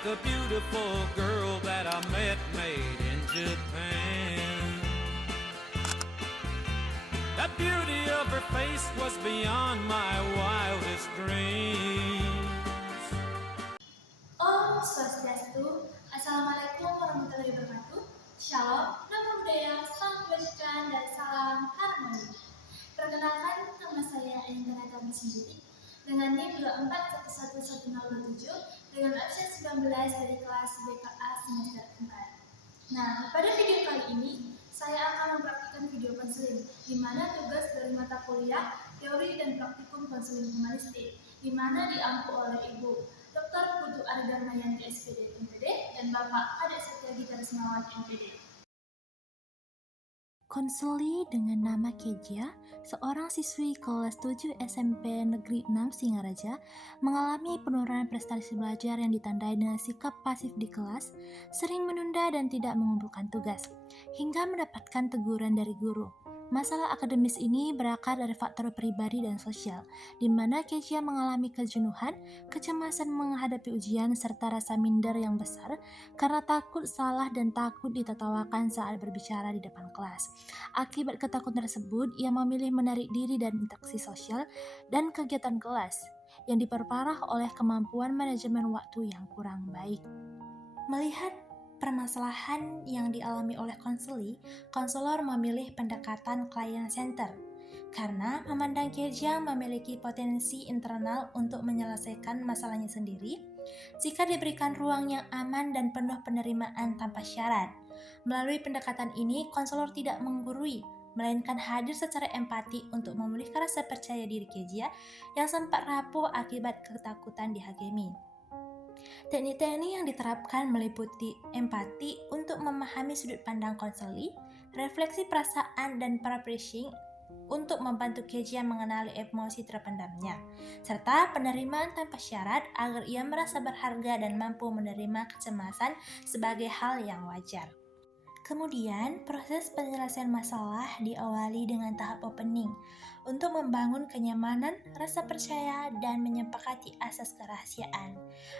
like a beautiful girl that I met made in Japan. The beauty of her face was beyond my wildest dreams. Om Swastiastu, Assalamualaikum warahmatullahi wabarakatuh. Shalom, nama budaya, salam kebajikan, dan salam harmoni. Perkenalkan, nama saya Ainda Natami Sendiri dengan NIM 24111027 dengan absen 19 dari kelas BKA semester 4. Nah, pada video kali ini saya akan mempraktikkan video konseling, di mana tugas dari mata kuliah teori dan praktikum konseling humanistik, di mana diampu oleh Ibu Dr. Putu Ardarmayanti SPD MPD dan Bapak Kadek Satya Gita Resmawan MPD. Konseli dengan nama Kezia, seorang siswi kelas 7 SMP Negeri 6 Singaraja, mengalami penurunan prestasi belajar yang ditandai dengan sikap pasif di kelas, sering menunda dan tidak mengumpulkan tugas, hingga mendapatkan teguran dari guru. Masalah akademis ini berakar dari faktor pribadi dan sosial, di mana Kezia mengalami kejenuhan, kecemasan menghadapi ujian, serta rasa minder yang besar karena takut salah dan takut ditertawakan saat berbicara di depan kelas. Akibat ketakutan tersebut, ia memilih menarik diri dari interaksi sosial dan kegiatan kelas, yang diperparah oleh kemampuan manajemen waktu yang kurang baik. Melihat permasalahan yang dialami oleh konselor memilih pendekatan client center karena memandang Kezia memiliki potensi internal untuk menyelesaikan masalahnya sendiri jika diberikan ruang yang aman dan penuh penerimaan tanpa syarat. Melalui pendekatan ini, konselor tidak menggurui, melainkan hadir secara empati untuk memulihkan rasa percaya diri Kezia yang sempat rapuh akibat ketakutan dihakimi. Teknik-teknik yang diterapkan meliputi empati untuk memahami sudut pandang konseli, refleksi perasaan, dan paraphrasing untuk membantu Kezia mengenali emosi terpendamnya, serta penerimaan tanpa syarat agar ia merasa berharga dan mampu menerima kecemasan sebagai hal yang wajar. Kemudian, proses penyelesaian masalah diawali dengan tahap opening untuk membangun kenyamanan, rasa percaya, dan menyepakati asas kerahasiaan.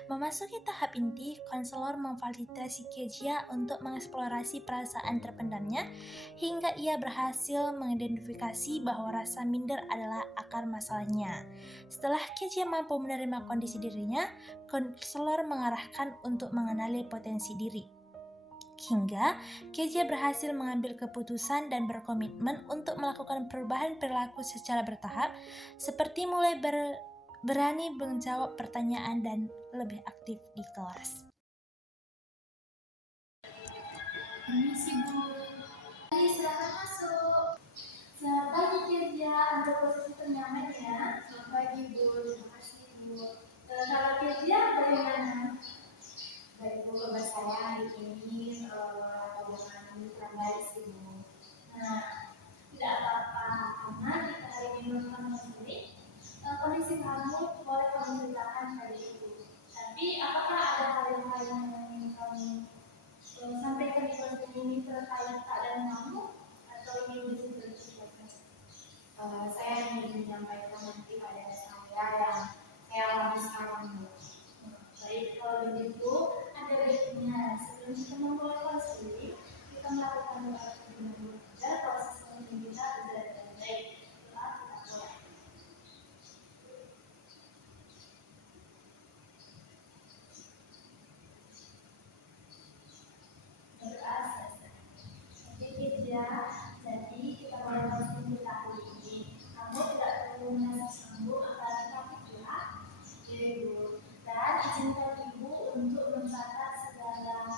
Memasuki tahap inti, konselor memfasilitasi Kezia untuk mengeksplorasi perasaan terpendamnya hingga ia berhasil mengidentifikasi bahwa rasa minder adalah akar masalahnya. Setelah Kezia mampu menerima kondisi dirinya, konselor mengarahkan untuk mengenali potensi diri. Hingga Kezia berhasil mengambil keputusan dan berkomitmen untuk melakukan perubahan perilaku secara bertahap, seperti mulai berani menjawab pertanyaan dan lebih aktif di kelas. Permisi Bu. Mari silakan masuk. Selamat pagi Kezia, ambil posisi ternyaman ya. Selamat pagi Bu, terima kasih Bu. Kalau Kezia bagaimana? Baik Bu, kabar saya hari ini hubungan kurang baik sih Bu. Nah, tidak apa-apa, karena kita hari ini merupakan sendiri. Kondisi kamu boleh kamu ceritakan pada Ibu. Tapi apakah ada hal-hal yang ingin kamu sampaikan di konten ini terkait keadaan kamu atau ingin diceritakan? Saya ingin menyampaikan nanti pada saya yang saya alami sekarang Bu. Baik, kalau begitu ada baiknya sebelum kita memulai konseling, kita melakukan doa dulu agar proses konseling kita berjalan dengan baik. Doa kita mulai. Berdoa selesai. Oke Kezia, jadi kita mulai konseling kita hari ini. Kamu tidak perlu merasa sanggup apalagi takut ya. Oke Bu. Dan izinkan Ibu untuk mencatat segala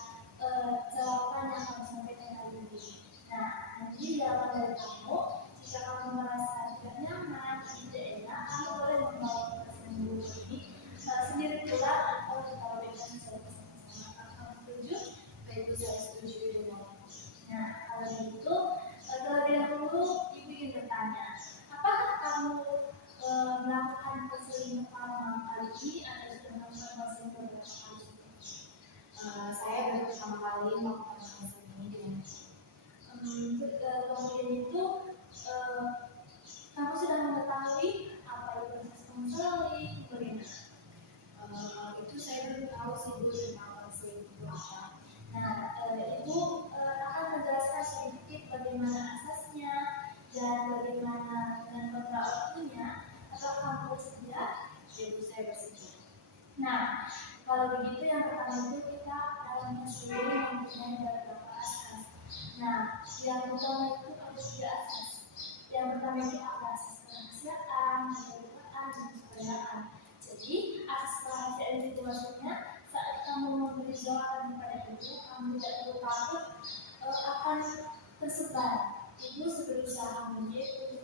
jawaban yang kamu sampaikan hari Kalau begitu yang pertama itu kita dalam konseling mempunyai beberapa asas. Nah, yang pertama itu ada 3 asas. Yang pertama itu ada asas kerahasiaan, keterbukaan, dan kesusilaan. Jadi asas kerahasiaan itu maksudnya saat kamu memberi jawaban kepada ibu, kamu tidak perlu takut akan tersebar. Ibu berusaha untuk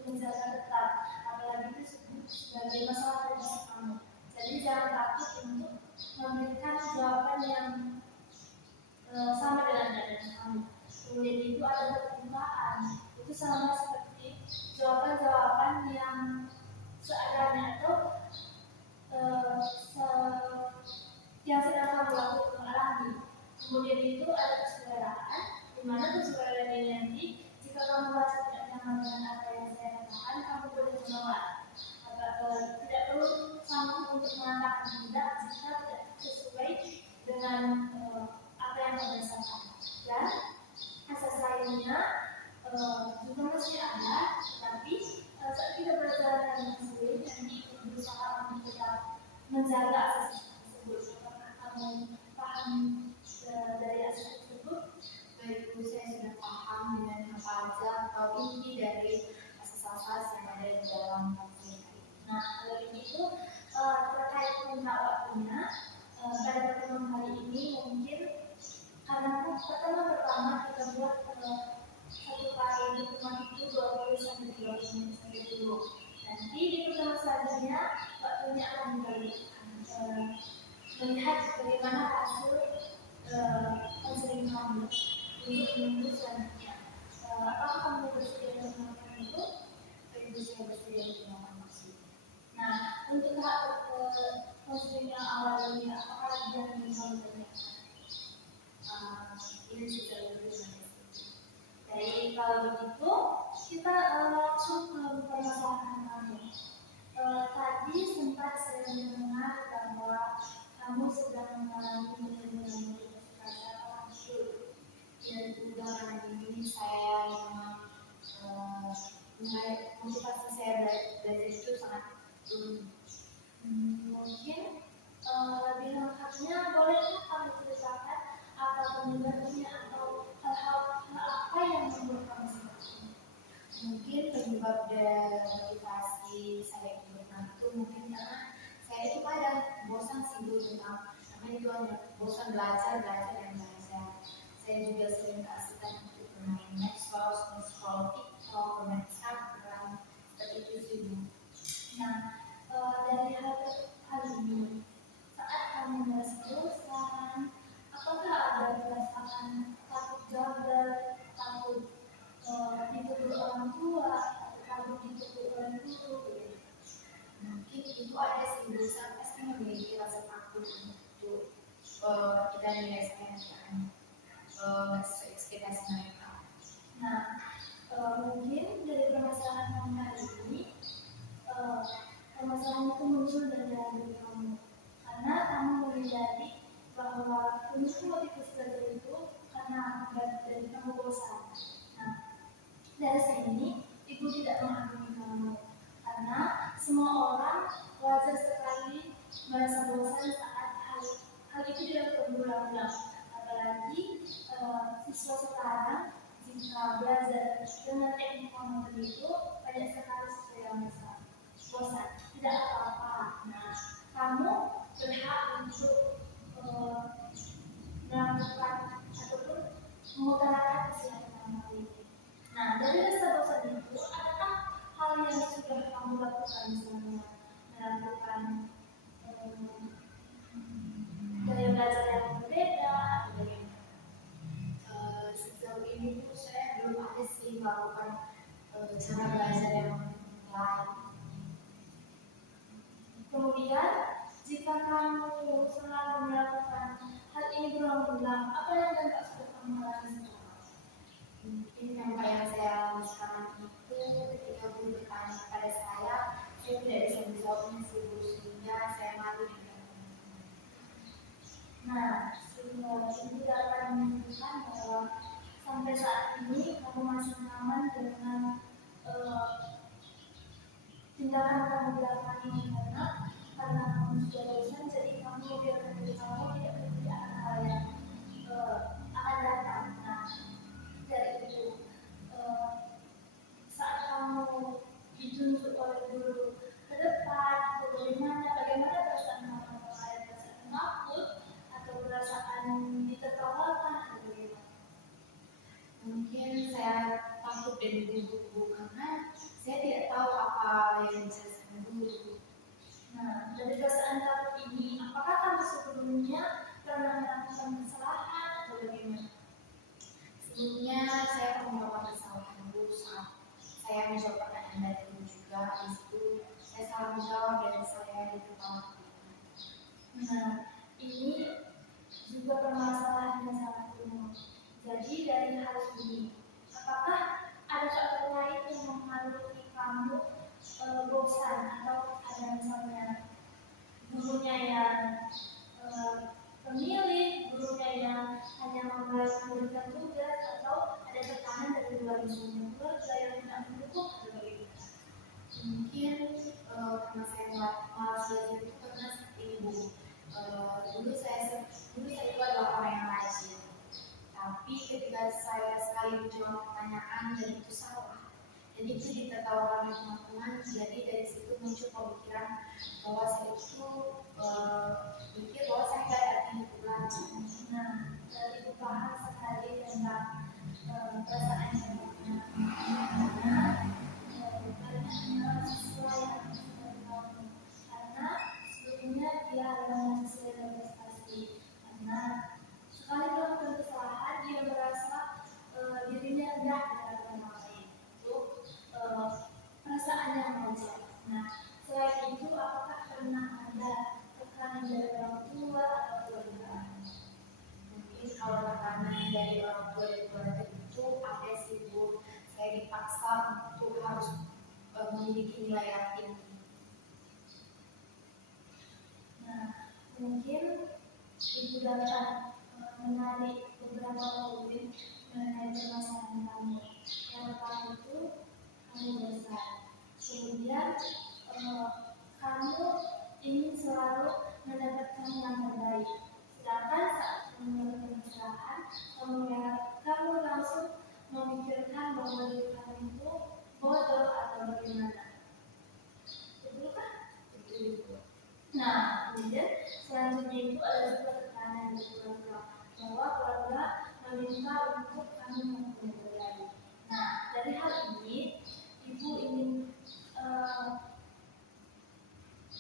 menjaga tetap, apalagi itu sebagai masalah pribadi kamu. Jadi jangan takut untuk memberikan jawaban yang sama dengan keadaan kamu. Kemudian itu ada keterbukaan. Itu sama seperti jawaban-jawaban yang seadanya atau yang sedang kamu lakukan alami. Kemudian itu ada kesusilaan, di mana kesusilaan ini nanti jika kamu merasa tidak nyaman dengan apa yang saya katakan, kamu boleh menolak. Tidak perlu sanggup untuk mengatakan tidak jika tidak sesuai dengan apa yang kamu rasakan. Dan asas lainnya juga masih ada, tetapi saat kita berjalan dengan sendiri nanti berusaha untuk tetap menjaga asas tersebut. Apakah kamu paham dari asas tersebut? Baik, Bu, saya sudah paham dengan apa aja atau inti dari asas-asas yang ada di dalam konseling ini. Nah, kalau begitu terkait tentang waktunya, pada pertemuan kali ini mungkin karena pertama kita buat satu kali pertemuan itu 20 sampai 30 menit sampai dulu. Nanti di pertemuan selanjutnya waktunya akan dibagi melihat bagaimana hasil konseling kamu untuk minggu selanjutnya. Apakah kamu bersedia melakukan itu? Ibu saya bersedia untuk melakukan maksud. Nah, untuk tahap konseling yang awal ini, apakah ada yang ingin kamu tanyakan? Ini sudah lebih dari. Baik, kalau begitu kita langsung ke permasalahan kamu. Tadi sempat saya mendengar bahwa kamu sedang mengalami penurunan motivasi langsung. Dan belakangan ini saya memang motivasi saya belajar itu sangat turun. Mungkin lebih lengkapnya bolehkah kamu ceritakan apa penyebabnya atau hal-hal apa yang membuat kamu seperti ini? Mungkin penyebab dari motivasi saya itu berenang itu mungkin karena saya itu kadang bosan sih Bu tentang namanya itu hanya bosan belajar dan belajar. Saya juga sering keasikan untuk bermain medsos, scroll TikTok, bermain Instagram, seperti itu sih Bu. Nah, dari hal ini, saat kamu merasa bosan, apakah ada perasaan takut gagal, takut dituduh orang tua, atau takut dituduh orang guru? Mungkin itu ada sih Bu, saya pasti memiliki rasa takut untuk kita nilai saya nggak sesuai ekspektasi mereka. Nah, mungkin dari permasalahan kamu hari ini, permasalahan itu muncul dari diri kamu, karena kamu menyadari bahwa penyebab motivasi belajar itu karena dari kamu bosan. Nah, dari sini ibu tidak mengampuni kamu, karena semua orang wajar sekali merasa bosan saat hal itu dilakukan berulang-ulang. Apalagi siswa sekarang jika belajar dengan teknik komputer itu banyak sekali siswa yang merasa bosan. Tidak apa-apa. Nah, kamu berhak untuk melakukan ataupun mengutarakan kesehatan kamu ini. Nah, dari rasa bosan itu, adakah hal yang sudah kamu lakukan, misalnya melakukan gaya belajar yang berbeda atau bagaimana? Sejauh ini tuh saya belum ada sih melakukan cara belajar yang lain. Kemudian, jika kamu selalu melakukan hal ini berulang-ulang, apa yang dampak sudah kamu alami sekarang? Mungkin dampak yang saya alami sekarang itu ketika guru bertanya kepada saya tidak bisa menjawabnya sehingga saya malu dengan. Nah, itu dapat menunjukkan bahwa sampai saat ini kamu masih nyaman dengan tindakan kamu belakangan ini, karena kamu sudah bosan, jadi kamu biarkan diri kamu Mungkin saya takut dan gugup karena saya tidak tahu apa yang bisa saya dulu. Nah, dari perasaan takut ini, apakah kamu sebelumnya pernah melakukan kesalahan atau bagaimana? Sebelumnya saya pernah melakukan kesalahan dulu saat saya menjawab pertanyaan dari guru juga. Di situ saya salah menjawab dan saya diketahui. Nah, ini juga permasalahan yang sangat umum. Jadi dari hal ini, apakah ada faktor lain yang mempengaruhi kamu bosan atau ada misalnya gurunya yang pemilih, gurunya yang hanya memberikan tugas atau ada tekanan dari keluarga yang tidak mendukung atau bagaimana? Mungkin karena saya malas belajar itu karena seperti ibu. Dulu saya itu adalah orang yang rajin. Tapi ketika saya sekali menjawab pertanyaan dan itu salah, dan itu ditertawakan oleh teman-teman, jadi dari situ muncul pemikiran bahwa saya itu pikir bahwa saya tidak ada yang belajar. Nah, ibu paham sekali tentang perasaan yang karena mahasiswa yang seperti kamu, karena sebelumnya dia adalah mahasiswa yang berprestasi, karena sekali melakukan kesalahan dia merasa dirinya rendah di hadapan orang lain. Itu perasaan yang wajar. Nah, selain itu apakah pernah ada tekanan dari orang tua atau keluarga? Mungkin kalau tekanan dari orang tua dan keluarga itu ada sih Bu. Saya dipaksa untuk harus memiliki nilai yang tinggi. Nah, mungkin ibu dapat menarik beberapa poin mengenai permasalahan kamu. Yang pertama itu kamu besar. Kemudian kamu ingin selalu mendapatkan yang terbaik. Sedangkan saat kamu melakukan kesalahan, kamu langsung memikirkan bahwa diri kamu itu bodoh atau bagaimana. Betul kan? Betul. Nah, kemudian selanjutnya itu ada juga tekanan dari keluarga bahwa keluarga meminta untuk kami melakukan yang terbaik. Nah, dari hal ini ibu ingin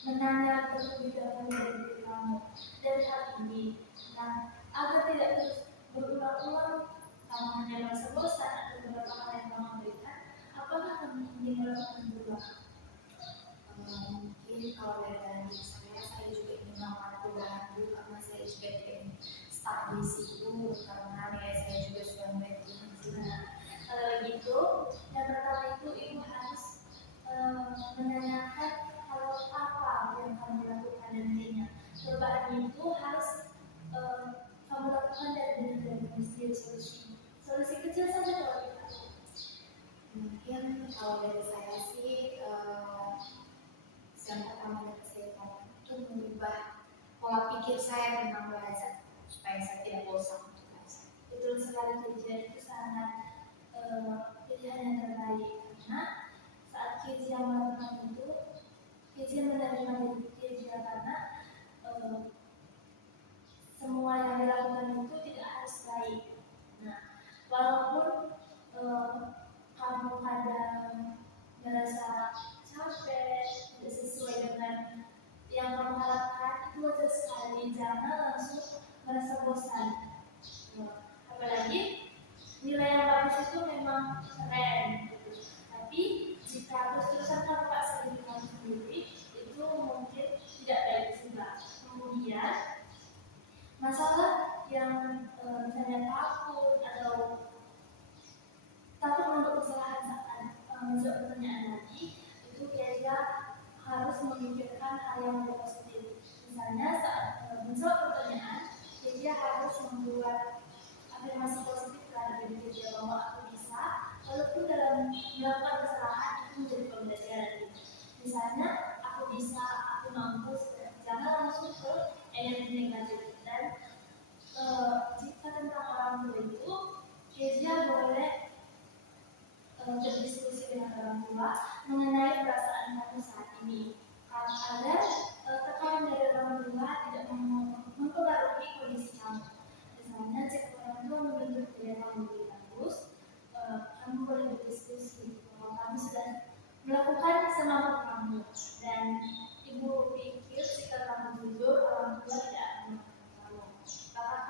menanya terlebih dahulu dari diri kamu dari hal ini. Nah, agar tidak terus berulang-ulang kamu hanya merasa bosan atau beberapa hal yang kamu berikan, apakah kamu ingin melakukan berubah? Mungkin kalau dari saya juga ingin melakukan perubahan dulu karena saya juga ingin start di situ karena nilai saya juga sudah mulai turun. Nah, kalau begitu, yang pertama itu ibu harus menanyakan kalau apa yang kamu lakukan nantinya. Perubahan itu harus kamu lakukan dari diri kamu sendiri. Solusi kecil saja kalau kita. Mungkin kalau dari saya sih yang pertama dari saya itu mengubah pola pikir saya tentang belajar supaya saya tidak bosan untuk belajar. Betul sekali, kajian itu sangat pilihan yang terbaik karena saat kajian melakukan itu, kajian menerima diri kajian karena semua yang dilakukan itu tidak harus baik. Nah, walaupun kamu kadang merasa capek, tidak sesuai dengan yang kamu harapkan, itu wajar sekali. Jangan langsung merasa bosan. Apalagi nilai yang bagus itu memang keren, gitu. Tapi jika terus-terusan kamu paksa diri kamu sendiri, itu mungkin tidak baik juga. Kemudian masalah yang misalnya takut untuk kesalahan saat menjawab pertanyaan lagi, itu dia harus memikirkan hal yang lebih positif. Misalnya saat menjawab pertanyaan, dia harus membuat afirmasi positif terhadap diri dia bahwa aku bisa, walaupun dalam melakukan kesalahan itu menjadi pembelajaran. Misalnya aku bisa, aku mampu, jangan langsung ke energi negatif. Dan jika tentang orang tua itu, dia boleh berdiskusi dengan orang tua mengenai perasaan kamu saat ini, agar tekanan dari orang tua tidak mempengaruhi kondisi kamu. Misalnya jika orang tua menuntut diri kamu lebih bagus,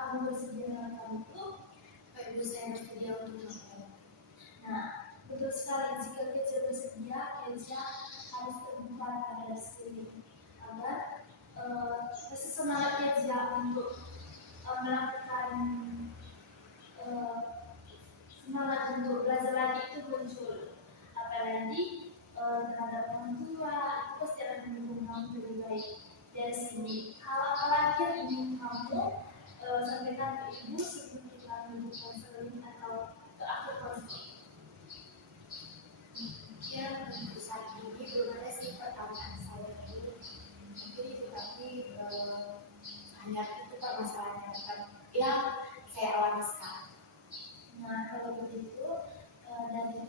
kamu bersedia dengan kamu itu? Bapak Ibu, saya bersedia untuk apa? Nah, betul sekali. Jika Kezia bersedia, Kezia harus terbuka pada sekeliling agar rasa semangat Kezia untuk melakukan semangat untuk belajar lagi itu muncul. Apalagi terhadap orang tua itu pasti akan mendukung kamu lebih baik dari sini. Apalagi yang ingin kamu sampaikan ke ibu sebelum kita menuju konseling atau ke akhir konseling. Mungkin untuk saat ini belum ada sih pertanyaan saya dulu. Mungkin itu, tapi hanya itu permasalahannya yang saya alami sekarang. Nah, kalau begitu dari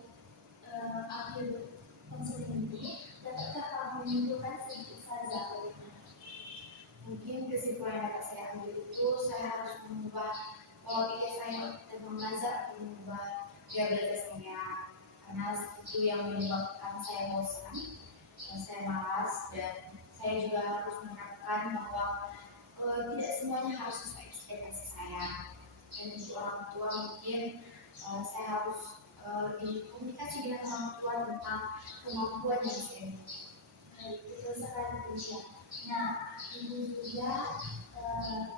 akhir konseling ini, dapatkah kamu menyimpulkan sedikit saja bagaimana? Mungkin kesimpulan yang dapat saya ambil itu, saya harus mengubah pola pikir saya tentang belajar, atau mengubah gaya belajar saya, karena itu yang menyebabkan saya bosan, saya malas, dan saya juga harus menerapkan bahwa tidak semuanya harus sesuai ekspektasi saya. Dan untuk orang tua mungkin saya harus lebih komunikasi dengan orang tua tentang kemampuan yang saya miliki. Baik, betul sekali Kezia. Nah, ibu juga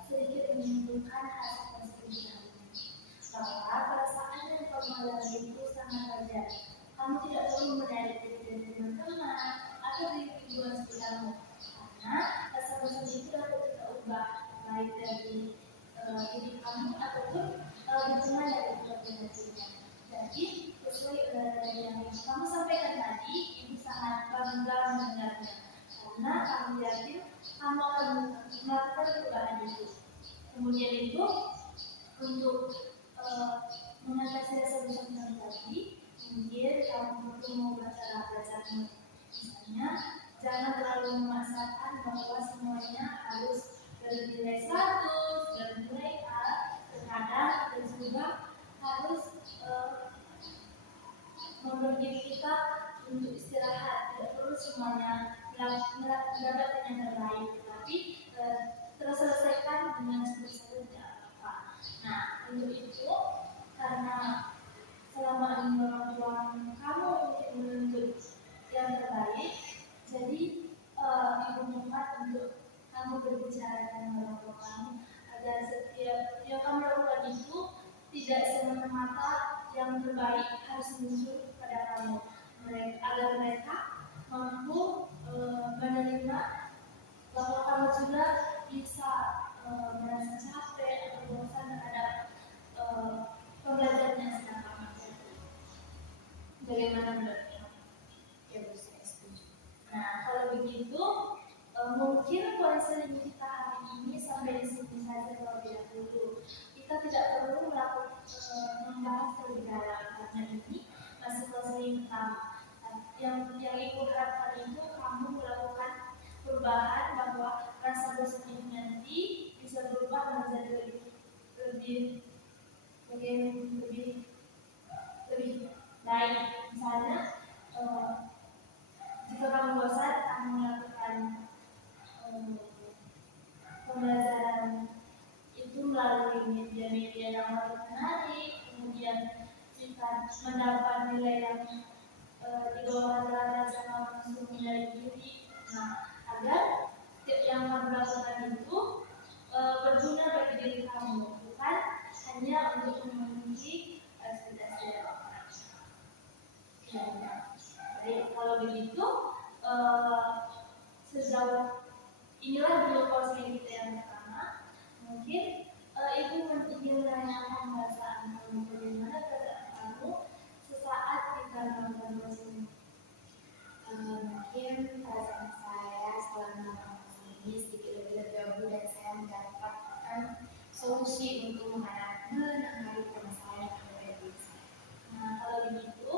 sedikit menyimpulkan hasil konseling ini, bahwa perasaan dan pengalaman itu sangat wajar. Kamu tidak perlu menarik dari teman-teman atau dari lingkungan sekitarmu, karena rasa bosan itu dapat kita ubah baik dari diri kamu ataupun dukungan dari keluarga nantinya. Jadi sesuai dari yang kamu sampaikan tadi, ibu sangat bangga mendengarnya, karena kami yakin kamu akan melakukan perubahan itu. Kemudian itu untuk mengatasi rasa bosan kamu tadi, mungkin kamu perlu mengubah cara belajarmu. Misalnya, jangan terlalu memaksakan bahwa semuanya harus bernilai 100, bernilai A. Terkadang kita juga harus memberi diri kita untuk istirahat. Tidak perlu semuanya mendapatkan yang terbaik, tetapi terselesaikan dengan sebesar tidak apa. Nah, untuk itu, karena selama ini orang tua kamu mungkin menuntut yang terbaik, jadi ibu mohon untuk kamu berbicara dengan orang tua kamu agar setiap yang kamu lakukan itu tidak semata-mata yang terbaik harus muncul pada kamu, agar mereka mampu menerima bahwa kamu juga bisa merasa capek atau bosan terhadap pembelajaran yang sedang kamu jalani. Bagaimana menurut kamu? Ya, Bu, saya setuju. Nah, kalau begitu mungkin konseling kita hari ini sampai di sini saja terlebih dahulu. Kita tidak perlu membahas lebih dalam karena ini masih konseling pertama. Yang ibu harapkan itu kamu melakukan perubahan bahwa rasa bosan ini nanti bisa berubah menjadi lebih baik. Misalnya jika kamu bosan, kamu melakukan pembelajaran itu melalui media-media yang menarik, kemudian jika mendapat nilai yang di bawah rata-rata kamu langsung menyadari diri. Nah, agar yang kamu lakukan itu berguna bagi diri kamu, bukan hanya untuk memenuhi ekspektasi orang. Baik, kalau begitu sejauh inilah dulu konseling kita yang pertama. Mungkin ibu ingin menanyakan perasaan kamu, bagaimana perasaan kamu sesaat kita melakukan konseling? Mungkin perasaan saya selama konseling ini sedikit lebih lega dan saya mendapatkan solusi untuk menangani permasalahan yang ada di diri saya. Nah, kalau begitu,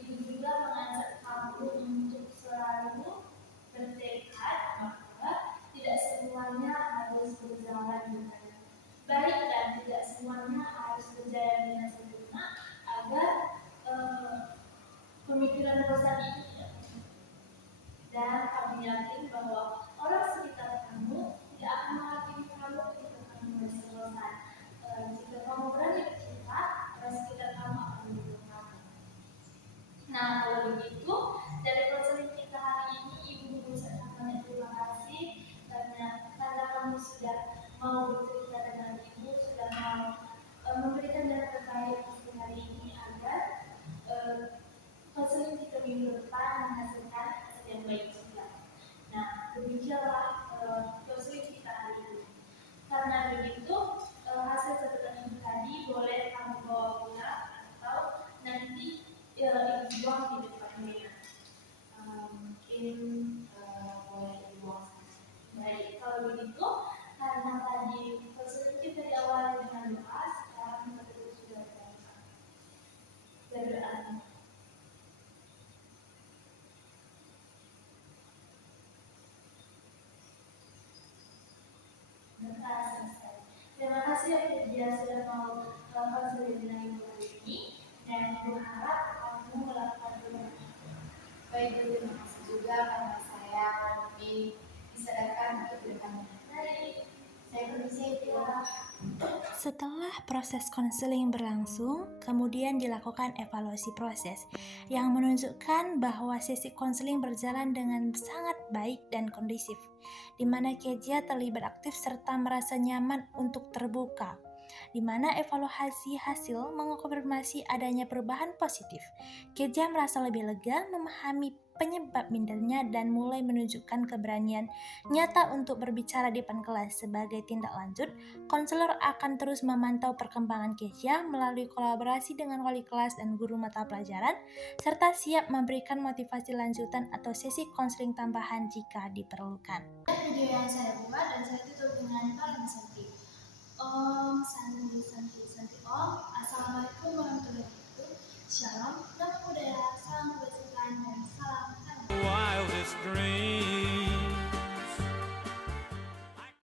ibu juga mengajak kamu untuk selalu bertekad bahwa tidak semuanya harus berjalan dengan baik dan tidak semuanya harus berjalan dengan sempurna agar pemikiran bosan itu tidak muncul. Dan kami yakin bahwa orang sekitar kamu tidak akan menghakimi kamu ketika kamu merasa bosan. kasih ya Kezia sudah mau konseling dengan ibu hari ini, dan berharap kamu melakukan perubahan. Baik, Bu, terima kasih juga karena saya lebih disadarkan untuk bertanya. Baik, Saya permisi, Bu. Setelah proses konseling berlangsung, kemudian dilakukan evaluasi proses yang menunjukkan bahwa sesi konseling berjalan dengan sangat baik dan kondusif, di mana Kezia terlibat aktif serta merasa nyaman untuk terbuka, di mana evaluasi hasil mengonfirmasi adanya perubahan positif. Kezia merasa lebih lega memahami penyebab mindernya dan mulai menunjukkan keberanian nyata untuk berbicara di depan kelas. Sebagai tindak lanjut, konselor akan terus memantau perkembangan Kezia melalui kolaborasi dengan wali kelas dan guru mata pelajaran, serta siap memberikan motivasi lanjutan atau sesi konseling tambahan jika diperlukan. Video yang saya buat dan saya tutup dengan